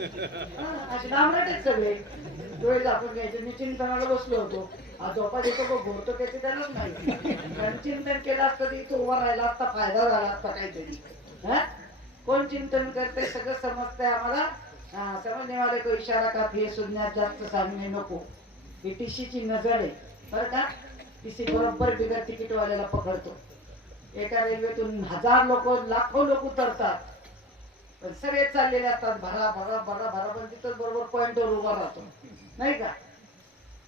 हा, असे डांबराटेच सगळे. डोळे झाकून घ्यायचे मी चिंतनाला बसलो होतो. हा झोपा देतो बघ काय त्याचे त्यालाच नाही. कारण चिंतन केलं असतं तर इथं उभा राहिला असता फायदा झाला असता काहीतरी. हा? कोण चिंतन करते सगळं समजतंय आम्हाला? समजणे वाले को इशारा का फे सुज्ञात जास्त सांगणे नको. ही टीसीची नजर आहे. बरं का? टीसी बरोबर बिगर तिकीटवाल्याला पकडतो. एका रेल्वेतून हजार लोक लाखो लोक उतरतात. पण सगळे चाललेले असतात भरा भरा भरा भरा पण तिथं बरोबर पॉइंटवर उभा राहतो. नाही का?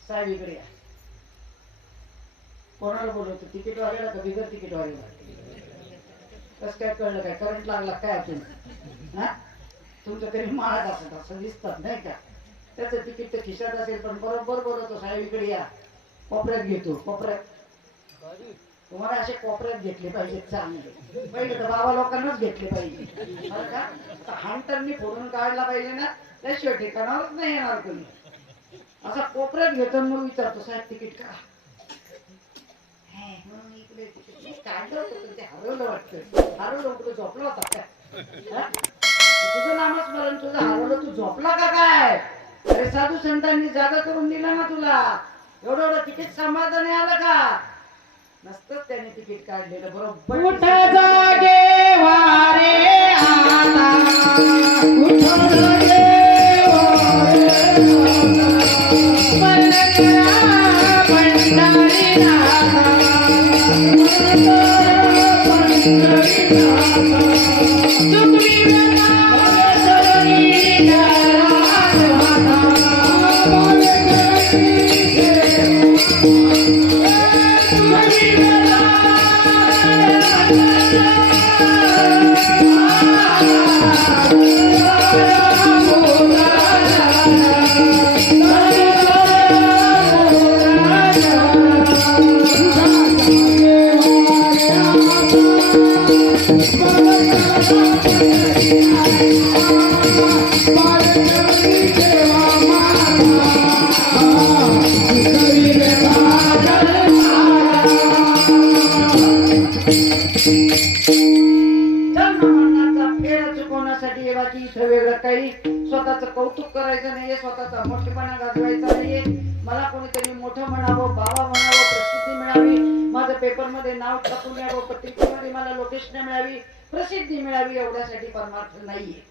साहेब इकडे या. कोणाला बोलवतो? तिकीट वाल्याला का बिगर तिकीट वाल्याला कसं काय कळलं काय? करंट लागला काय आपण हा? तुमचं तरी माळात असत असं दिसतात नाही का? त्याचं तिकीट तर खिशात असेल पण बरोबर बोलवतो साहेब इकडे या. कोपऱ्यात घेतो कोपऱ्यात. तुम्हाला असे कोपऱ्यात घेतले पाहिजेत चांगले. पहिले तर बाबा लोकांनाच घेतले पाहिजे. बरं का? तर फोडून काढला पाहिजे ना त्याशिवाय ठिकाणावरच नाही येणार कोणी. असा कोपऱ्यात घेतो मग विचारतो साहेब तिकीट का मग मी इकडे तिकीट काढलं होतं ते हरवलं वाटतं. हरवलं कुठं झोपला होता काय तुझं नामस्मरण तुझं हरवलं तू झोपला का काय? अरे साधू संतांनी जागा करून दिला ना तुला. एवढं एवढं तिकीट समाधान आलं का? नसतंच त्याने तिकीट काढलेलं बरोबर. उठ जागे वारे आला. उठ जागे वारे कौतुक करायचं नाहीये स्वतःचा मोठेपणा गाजवायचा नाहीये. मला कोणीतरी मोठं म्हणावं बाबा म्हणावं प्रसिद्धी मिळावी. माझं पेपरमध्ये नाव टाकून यावं पत्रिकेमध्ये मला लोकेशन मिळावी. प्रसिद्धी मिळावी एवढ्यासाठी परमार्थ नाहीये.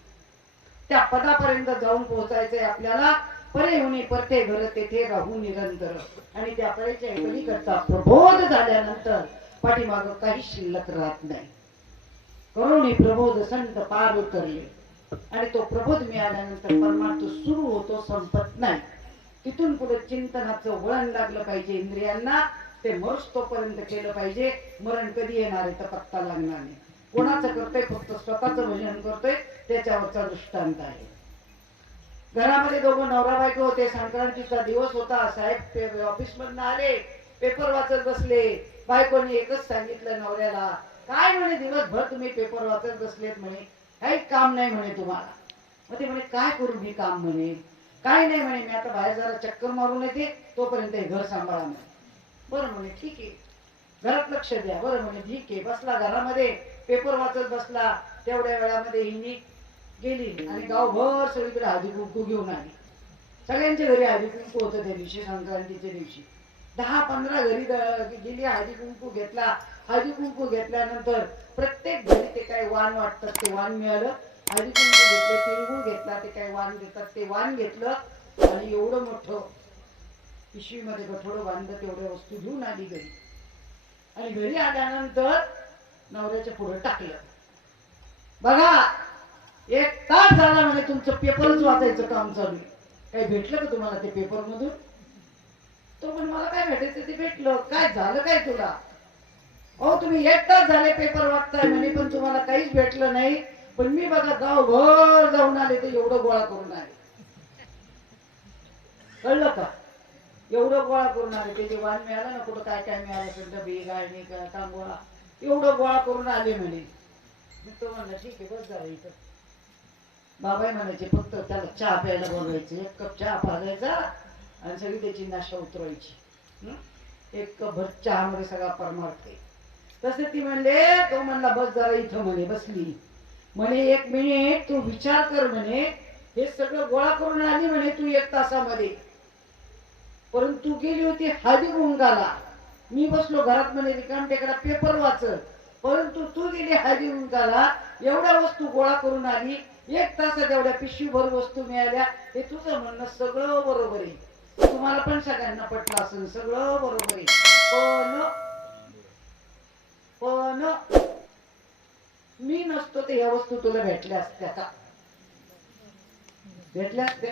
त्या पदापर्यंत जाऊन पोहोचायचंय आपल्याला. परे होणे परते घर तेथे राहू निरंतर. आणि त्या परेच्या पलीकडचा प्रबोध झाल्यानंतर पाठीमाग काही शिल्लक राहत नाही. करुणी प्रबोध संत पार उतरले. आणि तो प्रबोध मिळाल्यानंतर परमार्थ सुरू होतो संपत नाही. तिथून पुढे चिंतनाचं वळण लागलं पाहिजे इंद्रियांना ते मरुस तोपर्यंत केलं पाहिजे. मरण कधी येणार आहे तर पत्ता लागणार नाही. कोणाचं करतोय फक्त स्वतःचं भजन करतोय त्याच्यावरचा दृष्टांत आहे. घरामध्ये दोघं नवरा बायको होते संक्रांतीचा दिवस होता साहेब ऑफिस मधनं आले पेपर वाचत बसले. बायकोने एकच सांगितलं नवऱ्याला काय म्हणे दिवसभर तुम्ही पेपर वाचत बसलेत म्हणे? काही काम नाही म्हणे तुम्हाला. मग ते म्हणे काय करू मी काम म्हणे? काय नाही म्हणे मी आता बाहेर जरा चक्कर मारून येते तोपर्यंत हे घर सांभाळा म्हणे. बरं म्हणे ठीक आहे. घरात लक्ष द्या. बरं म्हणे ठीक आहे. बसला घरामध्ये पेपर वाचत बसला. तेवढ्या वेळामध्ये हिंदी गेली आणि गावभर सगळीकडे हळदी कुंकू घेऊन आली. सगळ्यांच्या घरी हळदी कुंकू होतं त्या दिवशी संक्रांतीच्या दिवशी. दहा पंधरा घरी गेली हळदी कुंकू घेतला. हळदी कुंकू घेतल्यानंतर प्रत्येक घरी ते काही वाण वाटतात ते वाण मिळालं. हळदी कुंकू घेतलं तिळगुळ घेतला ते काही वाण देतात ते वाण घेतलं. आणि एवढं मोठं पिशवीमध्ये गठोडं बांधलं तेवढ्या वस्तू घेऊन आली घरी. आणि घरी आल्यानंतर नवऱ्याच्या पुढे टाकलं. बघा एक तास झाला म्हणजे तुमचं पेपरच वाचायचं काम चालू आहे. काही भेटलं का तुम्हाला ते पेपर मधून? तो पण मला काय भेटायचं ते भेटलं. काय झालं काय तुला? अहो तुम्ही एक तास झाले पेपर वाचताय म्हणे पण तुम्हाला काहीच भेटलं नाही. पण मी बघा गावभर जाऊन आले ते एवढं गोळा करून आले. कळलं का? एवढं गोळा करून आले. ते जे वाण मिळालं ना कुठं काय काय मिळालं असेल डबी गाळणी का तांबोळा एवढं गोळा करून आले म्हणे. मी तो म्हणला ठीक आहे बस झालं इथं. बाबाई म्हणायचे फक्त त्याला चहा प्यायला बोलवायचे. एक कप चहा पाजायचा. आणि सगळी त्याची नाशा उतरवायची. एक भर चहामध्ये सगळा परमार्थ आहे. तसे ती म्हणले तो म्हणला बस जरा इथं म्हणे बसली. म्हणे एक मिनिट तू विचार कर म्हणे. हे सगळं गोळा करून आली म्हणे तू एक तासामध्ये. परंतु गेली होती हादी कुंकाला. मी बसलो घरात म्हणे रिकाम टेकडा पेपर वाचत. परंतु तू गेली हादी कुंकाला एवढ्या वस्तू गोळा करून आली. एक तासात एवढ्या पिशवीभर वस्तू मिळाल्या. हे तुझं म्हणणं सगळं बरोबर आहे. तुम्हाला पण सगळ्यांना पटलं असेल सगळं बरोबर आहे. पण पण मी नसतो तर ह्या वस्तू तुला भेटल्या असत्या का? भेटल्या असत्या.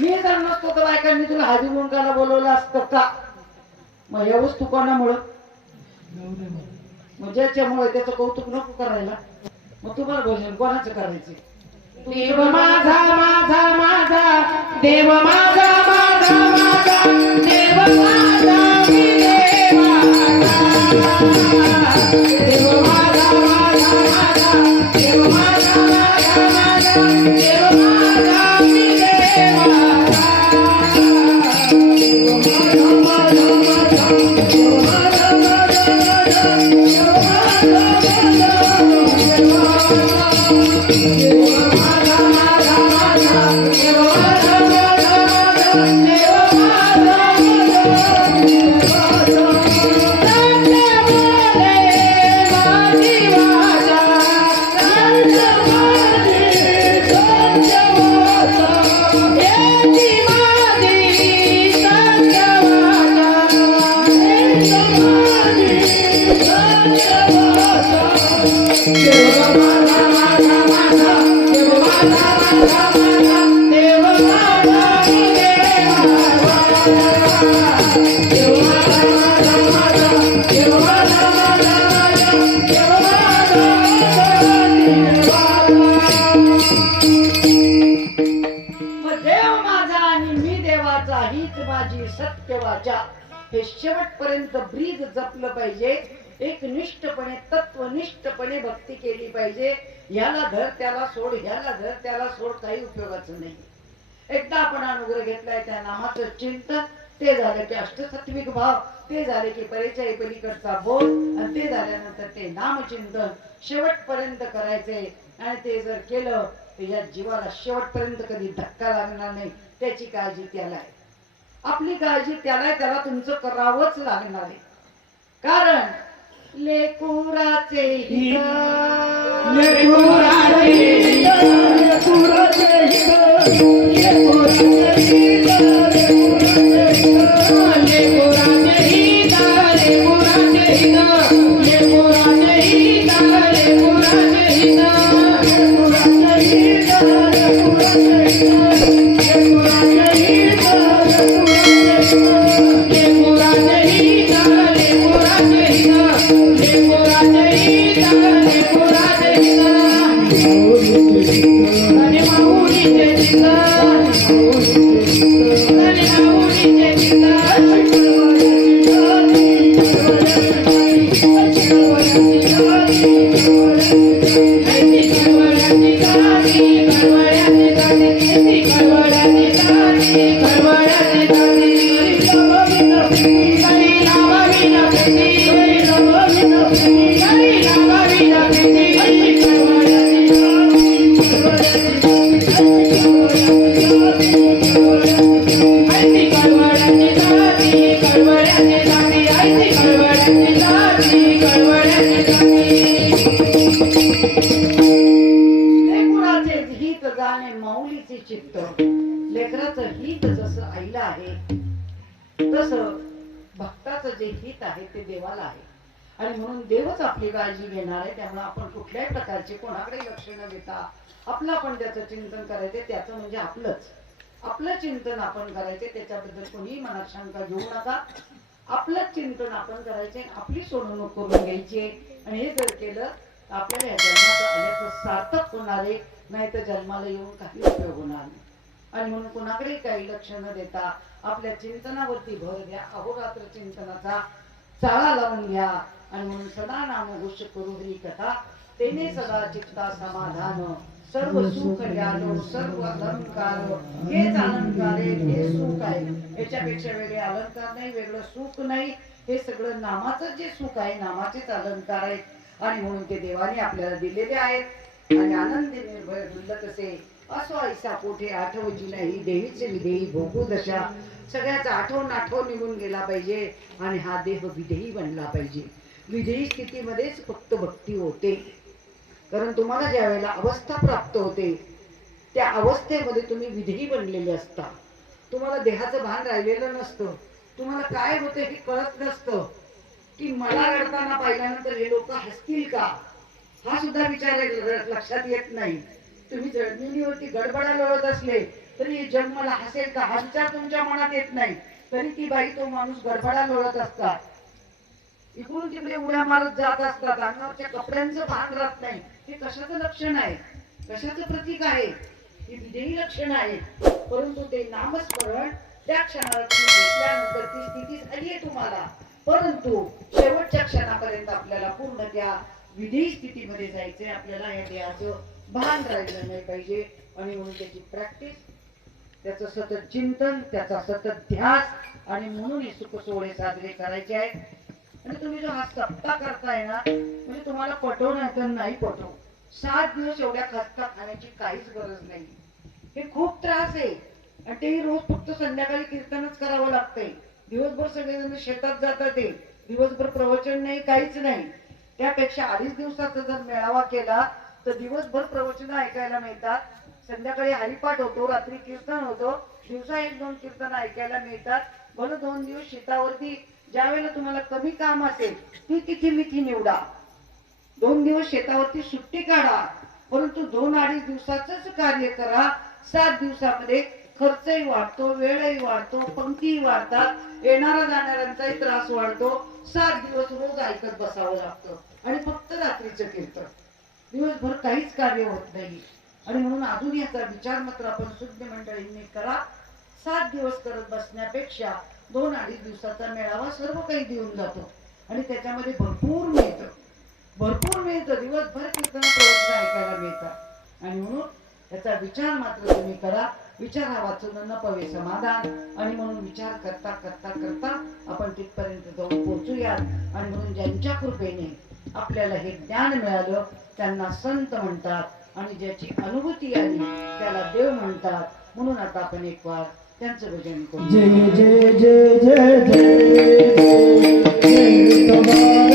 मी जर नसतो तर बायकांनी तुला हाजी कुंकाला बोलवलं असतं का? मग या वस्तू कोणामुळं? मग ज्याच्यामुळे त्याचं कौतुक नको करायला. मग तुम्हाला भजन कोणाचं करायचे देव माझा माझा माझा. देव माझा माझा जपलं पाहिजे. एक निष्ठपणे तत्वनिष्ठपणे भक्ती केली पाहिजे. ह्याला धर त्याला सोड ह्याला धर त्याला सोड काही उपयोगाचं नाही. एकदा आपण अनुग्रह घेतलाय त्या नामाचं चिंतन ते झालं की अष्टसत्विक भाव. ते झाले की परिचय पलीकडचा बोल आणि ते झाल्यानंतर ते नामचिंतन शेवटपर्यंत करायचंय आणि ते जर केलं तर या जीवाला शेवटपर्यंत कधी धक्का लागणार नाही. त्याची काळजी त्याला आहे. आपली काळजी त्याला आहे, त्याला तुमचं करावंच लागणार आहे. कारण लेकुराचे हित. लेकराचे घेणार आपण कुठल्याही प्रकारचे कोणाकडे लक्ष न देता आपलं आपण त्याचं चिंतन करायचे त्याचं म्हणजे आपलंच. आपलं चिंतन आपण करायचे त्याच्याबद्दल कोणीही मनात शंका घेऊ नका. आपलंच चिंतन आपण करायचे आपली सोडवणूक करून घ्यायची आणि हे जर केलं तर आपल्याला या जन्माचं सार्थक होणार आहे नाही तर जन्माला येऊन काही उपयोग होणार नाही. आणि म्हणून कोणाकडे काही लक्ष न देता आपल्या चिंतनावरती भर द्या अहोरात्र चिंतनाचा चाळा लावून घ्या. आणि म्हणून सदा नाम घोष करू ही कथा. तेने सदा चित्ता समाधान सर्व सुख ज्ञानो सर्व अलंकार हेच अलंकार हे सुख आहे. याच्यापेक्षा वेगळे अलंकार नाही वेगळं सुख नाही. हे सगळं नामाचं जे सुख आहे नामाचेच अलंकार आहेत. आणि म्हणून ते देवाने आपल्याला दिलेले आहेत. आणि आनंदी निर्भय डुलत असे असो ऐसा पोठे आठवची नाही देवीचे विधेयी भोगू दशा. सगळ्याचा आठवण आठवण निघून गेला पाहिजे. आणि हा देह विधेयी बनला पाहिजे. विजयी स्थितीमध्येच फक्त भक्ती होते. कारण तुम्हाला ज्या वेळेला अवस्था प्राप्त होते त्या अवस्थेमध्ये तुम्ही विधेयी बनलेले असता. तुम्हाला देहाचं भान राहिलेलं नसतं. तुम्हाला काय होतं हे कळत नसतं. की मला रडताना पाहिल्यानंतर हे लोक हसतील का? हा सुद्धा विचार लक्षात येत नाही. तुम्ही जमिनीवरती गडबडा लढत असले तरी जग मला हसेल का? हा विचार तुमच्या मनात येत नाही. तरी ती बाई तो माणूस गडबडा लोळत असतात इकडून तिकडे उड्या मारत जात असतात. अंगावरच्या कपड्यांचं भान राहत नाही. हे कशाचं लक्षण आहे? कशाचं प्रतीक आहे? हे विधेयी लक्षण आहे. परंतु ते नामस्मरण त्या क्षणाला तुम्ही घेतल्यानंतर ती स्थिती झाली आहे तुम्हाला. परंतु शेवटच्या क्षणापर्यंत आपल्याला पूर्ण त्या विधेयी स्थितीमध्ये जायचंय आपल्याला या देहाचं भान राहिलं नाही पाहिजे. आणि म्हणून त्याची प्रॅक्टिस त्याचं सतत चिंतन त्याचा सतत ध्यास आणि म्हणून हे सुख सोहळे साजरे करायचे आहेत. आणि तुम्ही जो हा सप्ताह करताय ना म्हणजे तुम्हाला पटव नाही तर नाही पटव. सात दिवस एवढ्या खस्ता खाण्याची काहीच गरज नाही. हे खूप त्रास आहे. आणि तेही रोज फक्त संध्याकाळी कीर्तनच करावं लागतंय. दिवसभर सगळेजण शेतात जातात ते. दिवसभर प्रवचन नाही काहीच नाही. त्यापेक्षा अडीच दिवसाचा जर मेळावा केला तर दिवसभर प्रवचन ऐकायला मिळतात. संध्याकाळी हरिपाठ होतो रात्री कीर्तन होतो. दिवसा एक दोन कीर्तन ऐकायला मिळतात. म्हणून दोन दिवस शेतावरती ज्या वेळेला तुम्हाला कमी काम असेल ती तिथे मिथी निवडा. दोन दिवस शेतावरती सुट्टी काढा परंतु दोन अडीच दिवसाच कार्य करा. सात दिवसामध्ये खर्चही वाढतो वेळही वाढतो पंक्तीही वाढतात येणारा जाणाऱ्यांचाही त्रास वाढतो. सात दिवस रोज ऐकत बसावं लागतं आणि फक्त रात्रीचं कीर्तन. दिवसभर काहीच कार्य होत नाही. आणि म्हणून अजून याचा विचार मात्र आपण शुद्ध मंडळींनी करा. सात दिवस करत बसण्यापेक्षा दोन अडीच दिवसाचा मेळावा सर्व काही देऊन जातो. आणि त्याच्यामध्ये भरपूर मिळतं. भरपूर मिळतं. दिवसभर कीर्तन प्रवचन ऐकायला मिळतात आणि म्हणून त्याचा विचार मात्र तुम्ही करा. विचार हा वाचून न पवे समाधान. आणि म्हणून विचार करता करता करता आपण तिथपर्यंत जाऊन पोहोचूयात. आणि म्हणून ज्यांच्या कृपेने आपल्याला हे ज्ञान मिळालं त्यांना संत म्हणतात. आणि ज्याची अनुभूती आली त्याला देव म्हणतात. म्हणून आता आपण एक वार त्यांचं भजन जय जय जय जय जय जय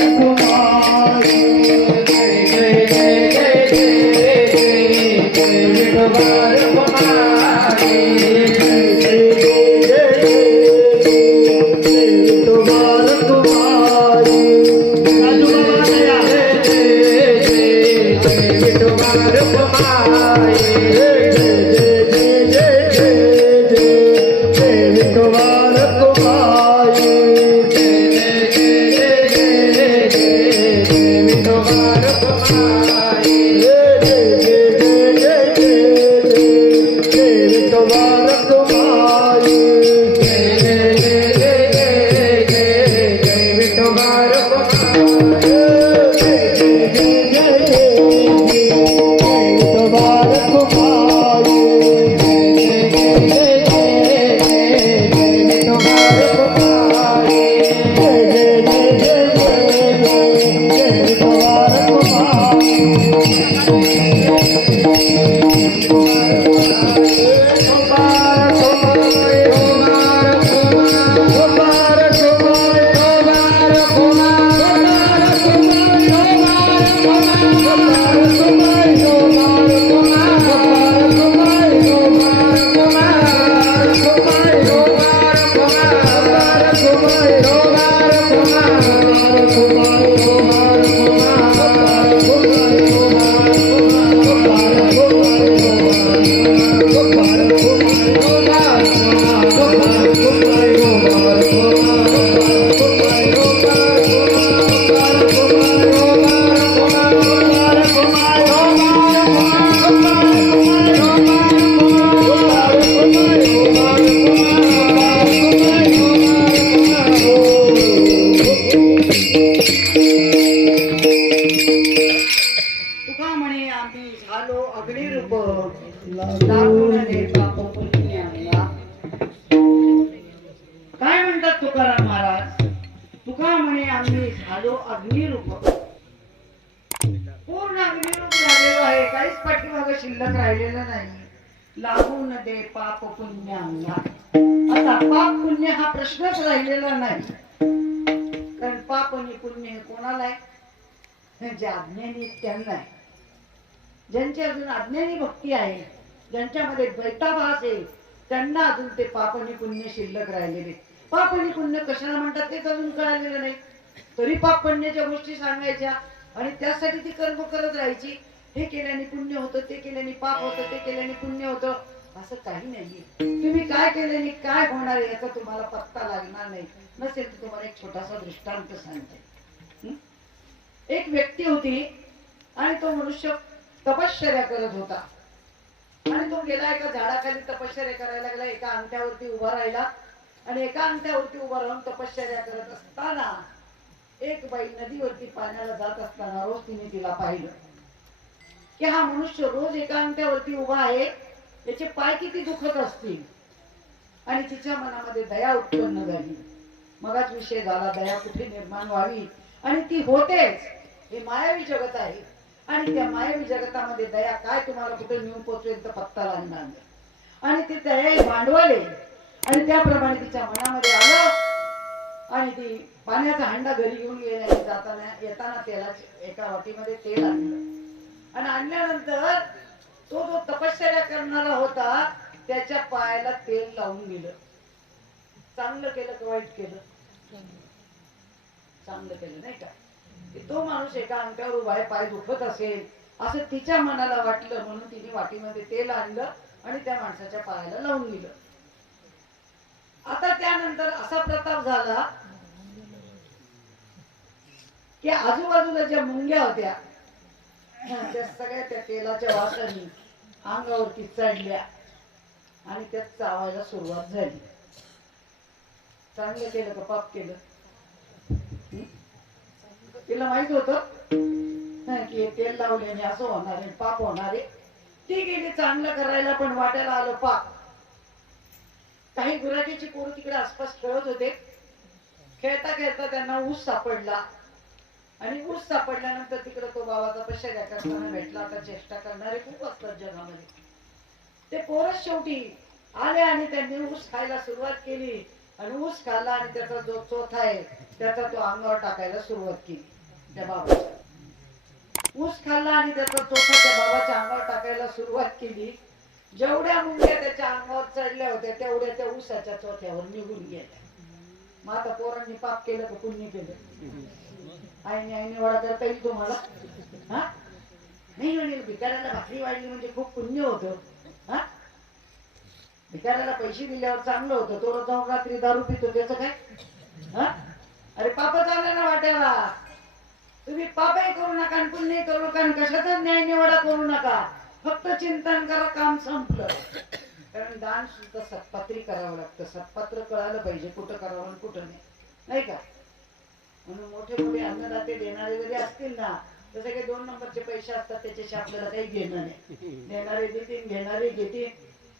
पाप पुण्य हा प्रश्नच राहिलेला नाही. कारण पाप आणि पुण्य हे कोणाला आहे? जे अज्ञानी त्यांना आहे. ज्यांची अजून अज्ञानी भक्ती आहे ज्यांच्यामध्ये द्वैताभास आहे त्यांना अजून ते पाप आणि पुण्य शिल्लक राहिलेले पाप आणि पुण्य कशाला म्हणतात तेच अजून कळालेलं नाही. तरी पाप पुण्याच्या गोष्टी सांगायच्या आणि त्यासाठी ती कर्म करत राहायची. हे केल्याने पुण्य होतं ते केल्याने पाप होतं ते केल्याने पुण्य होतं. असं काही नाही तुम्ही काय केल्याने काय होणार याचा तुम्हाला पत्ता लागणार नाही. नसेल तर तुम्हाला एक छोटासा दृष्टांत सांगते. एक व्यक्ती होती आणि तो मनुष्य तपश्चर्या करत होता. आणि तो गेला एका झाडाखाली तपश्चर्या करायला लागला. एका अंगठ्यावरती उभा राहिला आणि एका अंगठ्यावरती उभा राहून तपश्चर्या करत असताना एक बाई नदीवरती पाण्याला जात असताना रोज तिने तिला पाहिलं. की हा मनुष्य रोज एका अंगठ्यावरती उभा आहे. त्याचे पाय किती दुखत असतील? आणि तिच्या मनामध्ये दया उत्पन्न झाली. मगाच विषय झाला दया कुठे निर्माण व्हावी? आणि ती होतेच. हे मायावी जगत आहे. आणि त्या मायावी जगतामध्ये दया काय तुम्हाला कुठे नेऊन पोचवेल तर पत्ता लागणार नाही. आणि ती दया भांडवले. आणि त्याप्रमाणे तिच्या मनामध्ये आलं. आणि ती पाण्याचा हंडा घरी घेऊन गेली जाताना येताना तेलाच्या एका वाटीमध्ये तेल आणलं. आणि आणल्यानंतर तो जो तपश्चर्या करणारा होता त्याच्या पायाला तेल लावून दिलं. चांगलं केलं का वाईट केलं? चांगलं केलं नाही का? की तो माणूस एका अंगठ्यावर उभा आहे पाय दुखत असेल असं तिच्या मनाला वाटलं म्हणून तिने वाटीमध्ये तेल आणलं आणि त्या माणसाच्या पायाला लावून दिलं. आता त्यानंतर असा प्रताप झाला की आजूबाजूला ज्या मुंग्या होत्या त्या सगळ्या त्या तेलाच्या वासाने अंगावरती चढल्या आणि त्यात चावायला सुरुवात झाली. चांगलं केलं का पाप केलं? तिला माहीत होत? की तेल लावल्याने असं होणार आहे पाप होणार आहे. ती गेली चांगलं करायला पण वाटायला आलं पाप. काही गुराटीची पोरं तिकडे आसपास खेळत होते. खेळता खेळता त्यांना ऊस सापडला. आणि ऊस सापडल्यानंतर तिकडे तो बाबा तपश्चर्या करताना भेटला. आता चेष्टा करणारे खूप असतात जगामध्ये. ते पोरच शेवटी आले आणि त्यांनी ऊस खायला सुरुवात केली. आणि ऊस खाल्ला आणि त्याचा जो चोथा आहे त्याचा तो अंगावर टाकायला सुरुवात केली त्या बाबाच्या ऊस खाल्ला आणि त्याचा चोथा त्या बाबाच्या अंगावर टाकायला सुरुवात केली. जेवढ्या मुंग्या त्याच्या अंगावर चढल्या होत्या तेवढ्या त्या ऊसाच्या चोथ्यावर निघून गेल्या. मग आता पोरांनी पाप केलं का पुण्य केलं? आईने आईने वडा करता येईल तुम्हाला हा? नाही म्हणेल भिकाऱ्याला भाकरी वाढली म्हणजे खूप पुण्य होतं हा? भिकाऱ्याला पैसे दिल्यावर चांगलं होतं तो जाऊन रात्री दारू पितो त्याचं काय? हा? अरे पापा चाललं ना वाट्याला. तुम्ही पापही करू नका आणि पुण्यही करू नका आणि कशाचा न्याय निवाडा करू नका. फक्त चिंतन करा काम संपलं. कारण दान सुद्धा सत्पात्री करावं लागतं. सत्पात्र कळालं पाहिजे कुठं करावं आणि कुठं नाही. नाही का? म्हणून मोठे मोठे अन्नदाते देणारे जरी असतील ना जसे काही दोन नंबरचे पैसे असतात त्याच्याशी आपल्याला काही घेणं नाही. देणारे देतील घेणारे घेतील.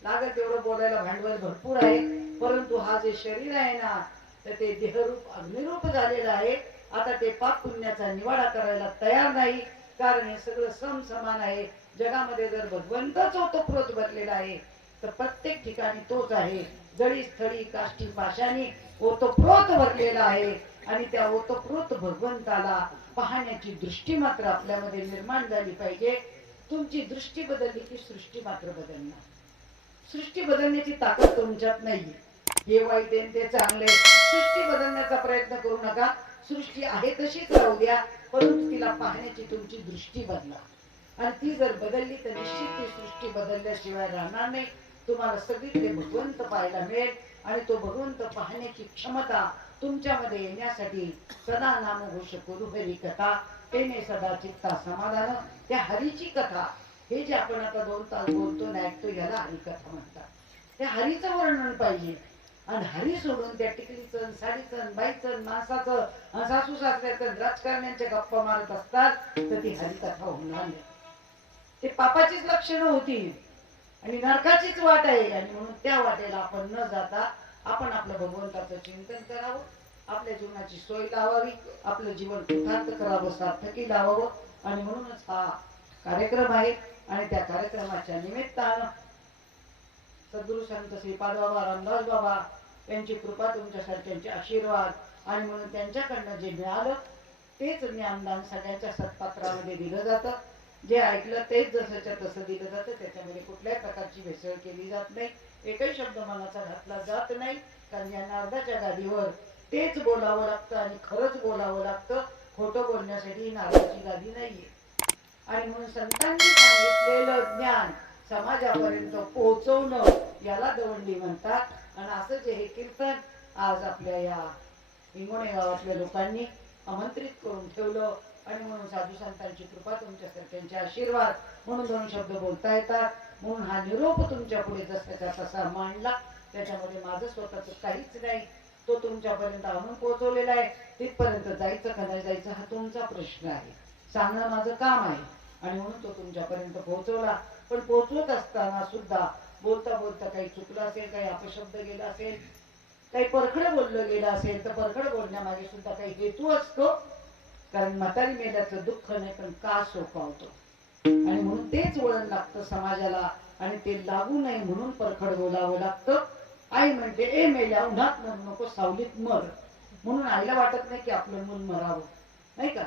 लागत तेवढं बोलायला भांडवल भरपूर आहे. परंतु हा जे शरीर आहे ना तर ते देहरूप अग्निरूप झालेलं आहे. आता ते पाप पुण्याचा निवाडा करायला तयार नाही. कारण हे सगळं सम समान आहे. जगामध्ये जर भगवंतच ओतप्रोत भरलेला आहे तर प्रत्येक ठिकाणी तोच आहे. जळी स्थळी काष्टी पाशाने ओतप्रोत भरलेला आहे. आणि त्या ओतप्रोत भगवंताला पाहण्याची दृष्टी मात्र आपल्यामध्ये निर्माण झाली पाहिजे. तुमची दृष्टी बदलली की सृष्टी मात्र बदलणार. सृष्टी बदलण्याची ताकद तुमच्यात नाहीये हे वाईट आहे ते चांगले सृष्टी बदलण्याचा प्रयत्न करू नका. सृष्टी आहे तशीच राहू द्या परंतु तिला पाहण्याची तुमची दृष्टी बदला. आणि ती जर बदलली तर निश्चित ती सृष्टी बदलल्याशिवाय राहणार नाही. तुम्हाला सगळीकडे भगवंत पाहायला मिळेल आणि तो भगवंत पाहण्याची क्षमता तुमच्यामध्ये येण्यासाठी सदा नामघोष करू हरी कथा तेने सदा चित्ता समाधान त्या हरीची कथा. हे जे आपण आता दोन तास बोलतो ना ऐकतो याला हरिकथा म्हणतात. त्या हरीचं वर्णन पाहिजे. आणि हरी सोडून त्या टिकलीचं साडीचं बाईचं माणसाचं सासू सासऱ्याचं राजकारण्यांच्या गप्पा मारत असतात तर ती हरिकथा होणार नाही. ते पापाचीच लक्षणं होती. आणि नरकाचीच वाट आहे. आणि म्हणून त्या वाटेला आपण न जाता आपण आपलं भगवंताचं चिंतन करावं आपल्या जीवनाची सोय लावावी आपलं जीवन कृतार्थ करावं सार्थकी लावावं. आणि म्हणूनच हा कार्यक्रम आहे आणि त्या कार्यक्रमाच्या निमित्तानं सद्गुरु संत श्रीपाद बाबा रामदास बाबा यांची कृपा तुमच्यासाठी त्यांचे आशीर्वाद आणि म्हणून त्यांच्याकडनं जे मिळालं तेच ज्ञानदान सगळ्यांच्या सत्पात्रामध्ये दिलं जातं. जे ऐकलं तेच जसंच्या तसं दिलं जातं. त्याच्यामध्ये कुठल्याही प्रकारची भेसळ केली जात नाही. एकही शब्द मनाचा घातला जात नाही. कारण या नारदाच्या गादीवर तेच बोलावं लागतं आणि खरंच बोलावं लागतं. खोटं बोलण्यासाठी नारदाची गादी नाहीये. आणि म्हणून संतांनी सांगितलेलं ज्ञान समाजापर्यंत पोहोचवणं याला दवंडी म्हणतात. आणि असं जे हे कीर्तन आज आपल्या या हिंगोणे गावातल्या लोकांनी आमंत्रित करून ठेवलं. आणि म्हणून साधू संतांची कृपा तुमच्या तुमच्यासारख्यांचे आशीर्वाद म्हणून दोन शब्द बोलता येतात. म्हणून हा निरोप तुमच्यापुढे जसाच्या तसा मांडला. त्याच्यामध्ये माझं स्वतःच काहीच नाही. तो तुमच्यापर्यंत आणून पोहोचवलेला आहे. तिथपर्यंत जायचं का नाही जायचं हा तुमचा प्रश्न आहे. सांगणं माझं काम आहे. आणि म्हणून तो तुमच्यापर्यंत पोहोचवला. पण पोहोचवत असताना सुद्धा बोलता बोलता काही चुकलं असेल काही अपशब्द गेला असेल काही परखड बोललं गेलं असेल तर परखड बोलण्यामागे सुद्धा काही हेतू असतो. कारण म्हातारी मेल्याचं दुःख नाही पण का सोपावतो आणि म्हणून तेच वळण लागतं समाजाला आणि ते लागू नये म्हणून परखड बोलावं लागतं. आई म्हणते ए मेल्या उन्हात मर नको सावलीत मर. म्हणून आईला वाटत नाही की आपलं मूल मरावं. नाही का?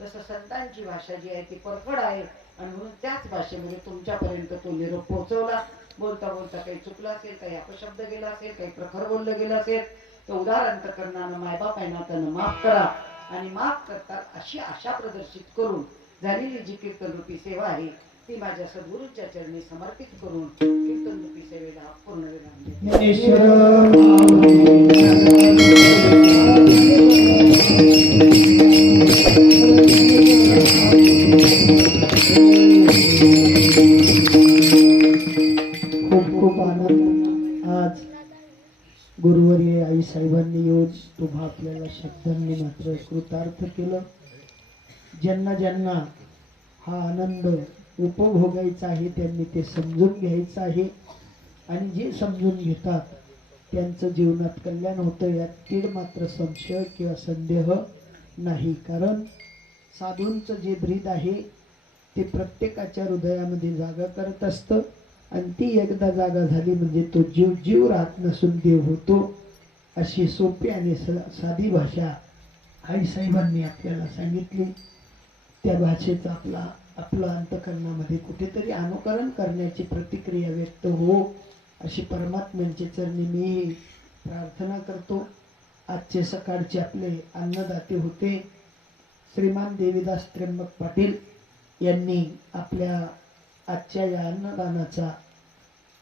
तसं संतांची भाषा जी आहे ती परखड आहे आणि म्हणून त्याच भाषेमध्ये तुमच्यापर्यंत तो निरोप पोहोचवला. बोलता बोलता काही चुकला असेल काही अपशब्द गेला असेल काही प्रखर बोललं गेलं असेल तर उदाहरण करणार मायबाप आहे ना त्यानं माफ करा. आणि माफ करतात अशी आशा प्रदर्शित करून. झालेली जी कीर्तन रूपी सेवा आहे ती माझ्या सद्गुरूंच्या चरणी समर्पित करून कीर्तन रूपी सेवेला पूर्ण विराम खूप खूप आनंद. आज गुरुवर्य आई साहेबांनी येऊन तुम्हा आपल्याला शब्दांनी मात्र कृतार्थ केलं. ज्यांना ज्यांना हा आनंद उपभोगायचा आहे त्यांनी ते समजून घ्यायचं आहे. आणि जे समजून घेतात त्यांचं जीवनात कल्याण होतं यात तीड मात्र संशय किंवा संदेह नाही. कारण साधूंचं जे ब्रीद आहे ते प्रत्येकाच्या हृदयामध्ये जागा करत असतं. आणि ती एकदा जागा झाली म्हणजे तो जीव जीव राहत नसून देव होतो. अशी सोपी आणि स- साधी भाषा आई साहेबांनी आपल्याला सांगितली. त्या भाषेचा आपला आपलं अंतकरणामध्ये कुठेतरी अनुकरण करण्याची प्रतिक्रिया व्यक्त हो अशी परमात्म्यांची चरणी मी प्रार्थना करतो. आजचे सकाळचे आपले अन्नदाते होते श्रीमान देवीदास त्र्यंबक पाटील यांनी आपल्या आजच्या या अन्नदानाचा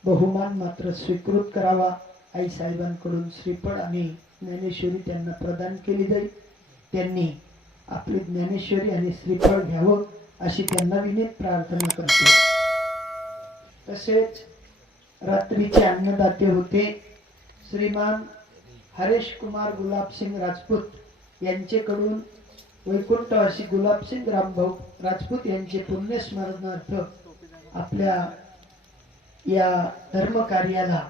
बहुमान मात्र स्वीकृत करावा. आई साहेबांकडून श्रीफळ आणि ज्ञानेश्वरी त्यांना प्रदान केली जाईल. त्यांनी आपली ज्ञानेश्वरी आणि श्रीफळ घ्यावं अशी त्यांना विनीत प्रार्थना करते. तसेच रात्रीचे अन्नदाते होते श्रीमान हरेश कुमार गुलाबसिंग राजपूत यांचेकडून वैकुंठवासी गुलाबसिंग रामभाऊ राजपूत यांचे पुण्यस्मरणार्थ आपल्या या धर्म कार्याला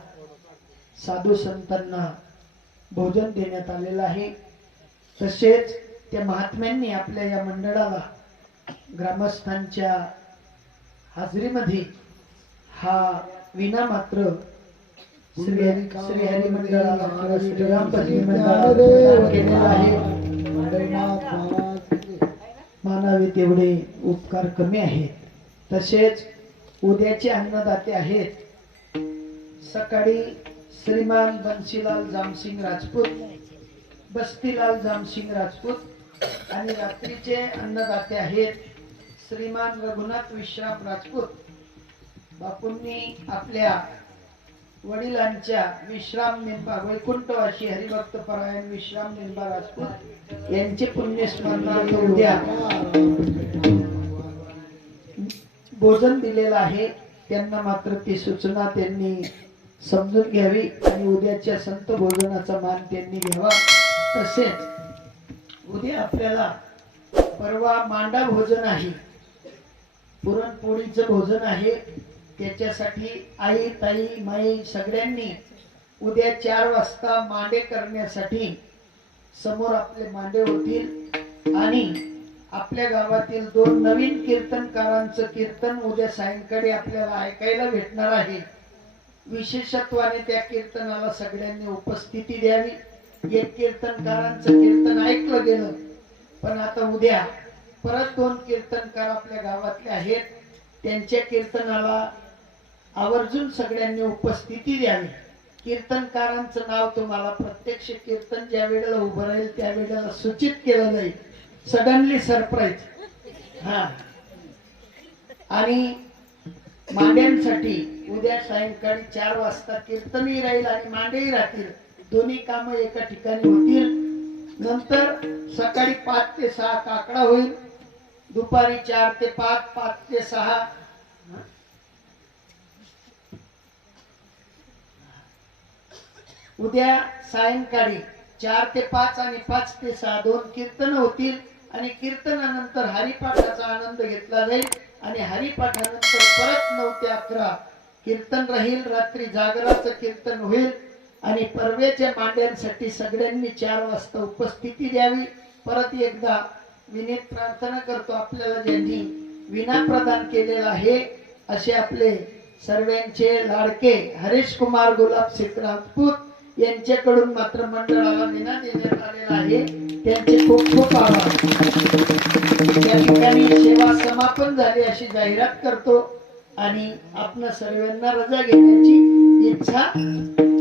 साधू संतांना भोजन देण्यात आलेलं आहे. तसेच त्या महात्म्यांनी आपल्या या मंडळाला ग्रामस्थांच्या हाजरीमध्ये हा विना मात्र श्रीहरी मंडळाला केलेला आहे. मानावे तेवढे उपकार कमी आहेत. तसेच उद्याचे अन्नदाते आहेत. सकाळी श्रीमान बन्सीलाल जामसिंग राजपूत बस्तीलाल जामसिंग राजपूत आणि रात्रीचे अन्नदाते आहेत श्रीमान रघुनाथ विश्राम राजपूत. बापूंनी आपल्या वडिलांच्या विश्राम निंबा वैकुंठवासी हरिभक्त परायण विश्राम निंबा राजपूत यांचे पुण्यस्मरणार्थ उद्या भोजन दिलेलं आहे. त्यांना मात्र ती सूचना त्यांनी समजून घ्यावी आणि उद्याच्या संत भोजनाचा मान त्यांनी घ्यावा. तसेच उद्या आपल्याला परवा मांडा भोजन आहे. पुरणपोळीचं भोजन आहे. त्याच्यासाठी आई ताई माई सगळ्यांनी उद्या चार वाजता मांडे करण्यासाठी समोर आपले मांडे होतील आणि आपल्या गावातील दोन नवीन कीर्तनकारांचं कीर्तन उद्या सायंकाळी आपल्याला ऐकायला भेटणार आहे. विशेषत्वाने त्या कीर्तनाला सगळ्यांनी उपस्थिती द्यावी. एक कीर्तनकारांचं कीर्तन ऐकलं गेलं. पण आता उद्या परत दोन कीर्तनकार आपल्या गावातले आहेत. त्यांच्या कीर्तनाला आवर्जून सगळ्यांनी उपस्थिती द्यावी. कीर्तनकारांचं नाव तुम्हाला प्रत्यक्ष कीर्तन ज्या वेळेला उभं राहील त्या वेळेला सूचित केलं जाईल. Suddenly surprise. हा. आणि मांड्यांसाठी उद्या सायंकाळी चार वाजता कीर्तनही राहील आणि मांडेही राहतील. दोन्ही कामं एका ठिकाणी होतील. नंतर सकाळी पाच ते सहा काकडा होईल. दुपारी चार ते पाच पाच ते सहा. उद्या सायंकाळी चार ते पाच आणि पाच ते सहा दोन कीर्तन होतील आणि कीर्तनानंतर हरिपाठाचा आनंद घेतला जाईल आणि हरिपाठानंतर परत नऊ ते अकरा कीर्तन राहील. रात्री जागराचं कीर्तन होईल. आणि परवेच्या मांड्यांसाठी सगळ्यांनी चार वाजता उपस्थिती द्यावी. परत एकदा विनीत प्रार्थना करतो आपल्याला ज्यांनी विना प्रदान केलेला आहे असे आपले सर्वांचे लाडके हरीश कुमार गुलाब सिंग राजपूत यांच्याकडून मात्र मंडळाला विना देण्यात आलेला आहे. त्यांचे खूप खूप आभार. या ठिकाणी सेवा समापन झाली अशी जाहिरात करतो आणि आपण सर्वांना रजा घेण्याची इच्छा